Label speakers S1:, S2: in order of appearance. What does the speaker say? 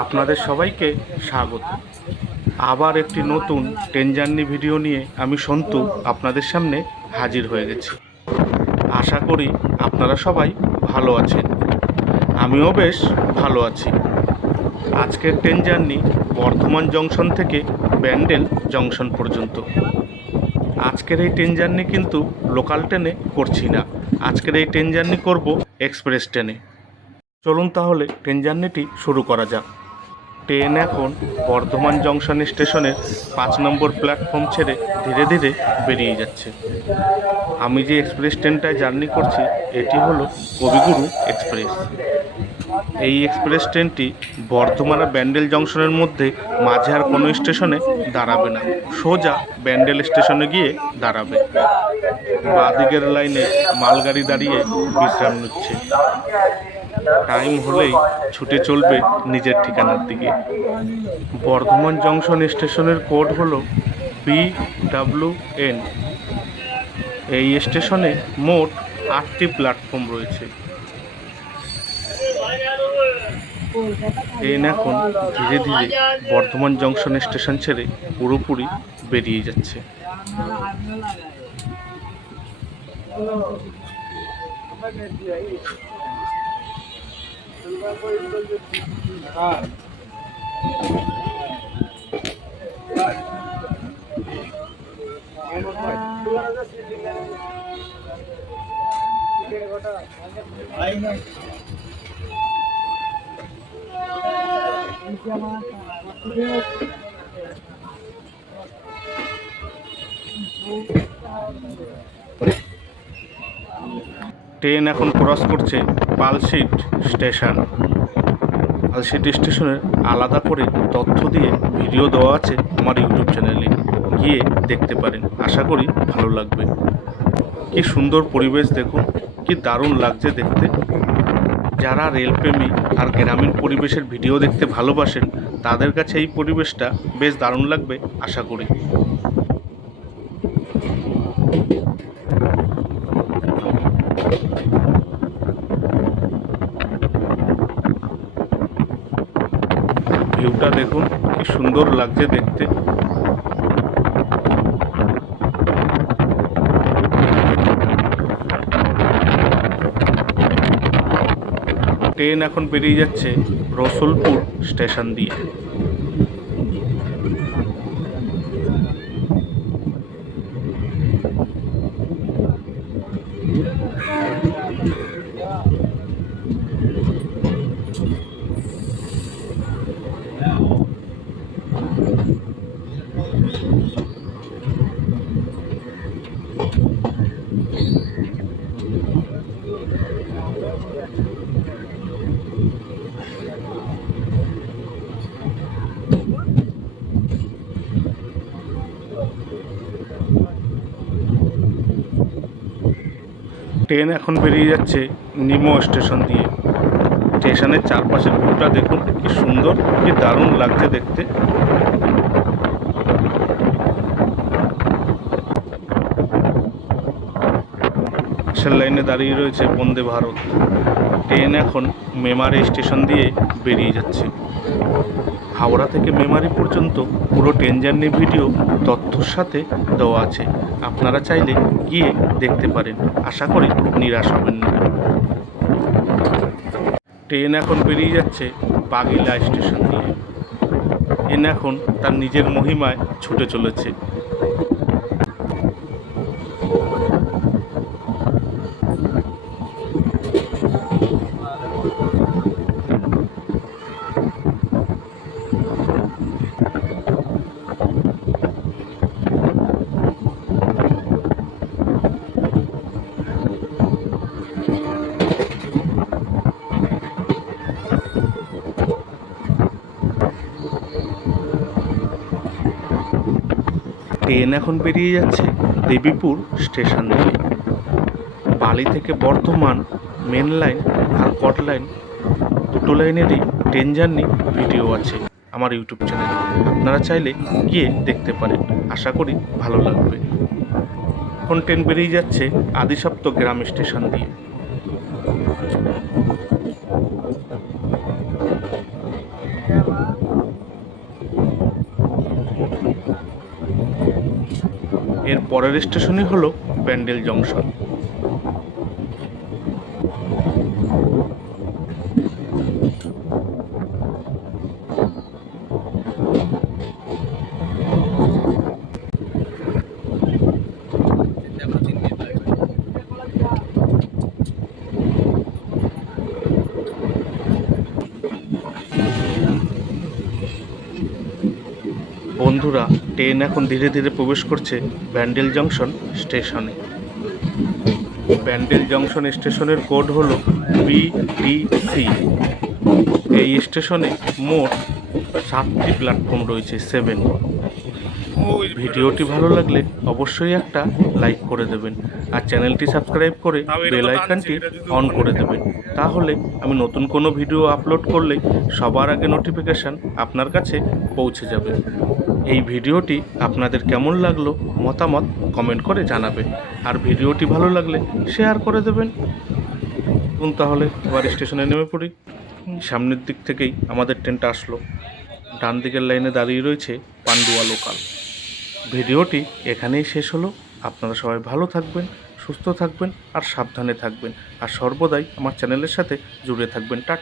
S1: আপনাদের সবাইকে স্বাগত। আবার একটি নতুন ট্রেন জার্নি ভিডিও নিয়ে আমি সন্তু আপনাদের সামনে হাজির হয়ে গেছি। আশা করি আপনারা সবাই ভালো আছেন। আমিও বেশ ভালো আছি। আজকের ট্রেন জার্নি বর্ধমান জংশন থেকে ব্যান্ডেল জংশন পর্যন্ত। আজকের এই ট্রেন জার্নি কিন্তু লোকাল ট্রেনে করছি না। আজকের এই ট্রেন জার্নি করব এক্সপ্রেস ট্রেনে। চলুন তাহলে ট্রেন জার্নিটি শুরু করা যাক। ট্রেন এখন বর্ধমান জংশন স্টেশনের পাঁচ নম্বর প্ল্যাটফর্ম ছেড়ে ধীরে ধীরে বেরিয়ে যাচ্ছে। আমি যে এক্সপ্রেস ট্রেনটায় জার্নি করছি, এটি হলো কবিগুরু এক্সপ্রেস। এই এক্সপ্রেস ট্রেনটি বর্ধমান আর ব্যান্ডেল জংশনের মধ্যে মাঝে আর কোনো স্টেশনে দাঁড়াবে না। সোজা ব্যান্ডেল স্টেশনে গিয়ে দাঁড়াবে। বাদিকের লাইনে মালগাড়ি দাঁড়িয়ে বিশ্রাম নিচ্ছে। টাইম হলেই ছুটে চলবে নিজের ঠিকানার দিকে। বর্ধমান জংশন স্টেশনের কোড হলো বি ডাব্লু এন এই স্টেশনে মোট আটটি প্ল্যাটফর্ম রয়েছে। ট্রেন এখন ধীরে ধীরে বর্ধমান জংশন স্টেশন ছেড়ে পুরোপুরি বেরিয়ে যাচ্ছে। ট্রেন এখন ক্রস করছে। পালশিট স্টেশন। পালশিট স্টেশনের আলাদা করে তথ্য দিয়ে ভিডিও দেওয়া আছে আমার ইউটিউব চ্যানেলে। গিয়ে দেখতে পারেন। আশা করি ভালো লাগবে। কি সুন্দর পরিবেশ দেখুন। কি দারুণ লাগছে দেখতে। যারা রেলপ্রেমী আর গ্রামীণ পরিবেশের ভিডিও দেখতে ভালোবাসেন, তাদের কাছে এই পরিবেশটা বেশ দারুণ লাগবে, আশা করি। ভিউটা দেখুন কি সুন্দর লাগছে দেখতে। ট্রেন এখন বেরিয়ে যাচ্ছে রসুলপুর স্টেশন দিয়ে। ট্রেন এখন বেরিয়ে যাচ্ছে নিমো স্টেশন দিয়ে। স্টেশনের চারপাশের ভিউটা দেখুন, কি সুন্দর, কি দারুণ লাগছে দেখতে। পাশের লাইনে দাঁড়িয়ে রয়েছে বন্দে ভারত। ট্রেন এখন মেমারি স্টেশন দিয়ে বেরিয়ে যাচ্ছে। হাওড়া থেকে মেমারি পর্যন্ত পুরো ট্রেন জার্নি ভিডিও তথ্যর সাথে দেওয়া আছে। আপনারা চাইলে গিয়ে দেখতে পারেন। আশা করি নিরাশ হবেন না। ট্রেন এখন বেরিয়ে যাচ্ছে বাগিলা স্টেশন দিয়ে। ট্রেন এখন তার নিজের মহিমায় ছুটে চলেছে। ট্রেন এখন বেরিয়ে যাচ্ছে দেবীপুর স্টেশন দিয়ে। বালি থেকে বর্ধমান মেন লাইন আর কট লাইন, দুটো লাইনেরই ট্রেন জার্নি ভিডিও আছে আমার ইউটিউব চ্যানেলে। আপনারা চাইলে গিয়ে দেখতে পারেন, আশা করি ভালো লাগবে। এখন ট্রেন বেরিয়ে যাচ্ছে আদিসপ্ত গ্রাম স্টেশন দিয়ে। এর পরের স্টেশনই হলো ব্যান্ডেল জংশন। বন্ধুরা ট্রেন এখন ধীরে ধীরে প্রবেশ করছে ব্যান্ডেল জংশন স্টেশনে। ব্যান্ডেল জংশন স্টেশনের কোড হলো বিডিসি এই স্টেশনে মোট সাতটি প্ল্যাটফর্ম রয়েছে সেভেন। ভিডিওটি ভালো লাগলে অবশ্যই একটা লাইক করে দেবেন আর চ্যানেলটি সাবস্ক্রাইব করে বেল আইকনটি অন করে দেবেন। তাহলে আমি নতুন কোনো ভিডিও আপলোড করলে সবার আগে নোটিফিকেশান আপনার কাছে পৌঁছে যাবে। এই ভিডিওটি আপনাদের কেমন লাগল মতামত কমেন্ট করে জানাবেন। আর ভিডিওটি ভালো লাগলে শেয়ার করে দেবেন। এখন তাহলে এবার স্টেশনে নেমে পড়ি। সামনের দিক থেকেই আমাদের ট্রেনটা আসলো। ডান দিকের লাইনে দাঁড়িয়ে রয়েছে পান্ডুয়া লোকাল। ভিডিওটি এখানেই শেষ হলো। আপনারা সবাই ভালো থাকবেন, সুস্থ থাকবেন আর সাবধানে থাকবেন। আর সর্বদাই আমার চ্যানেলের সাথে জুড়ে থাকবেন। টাটা।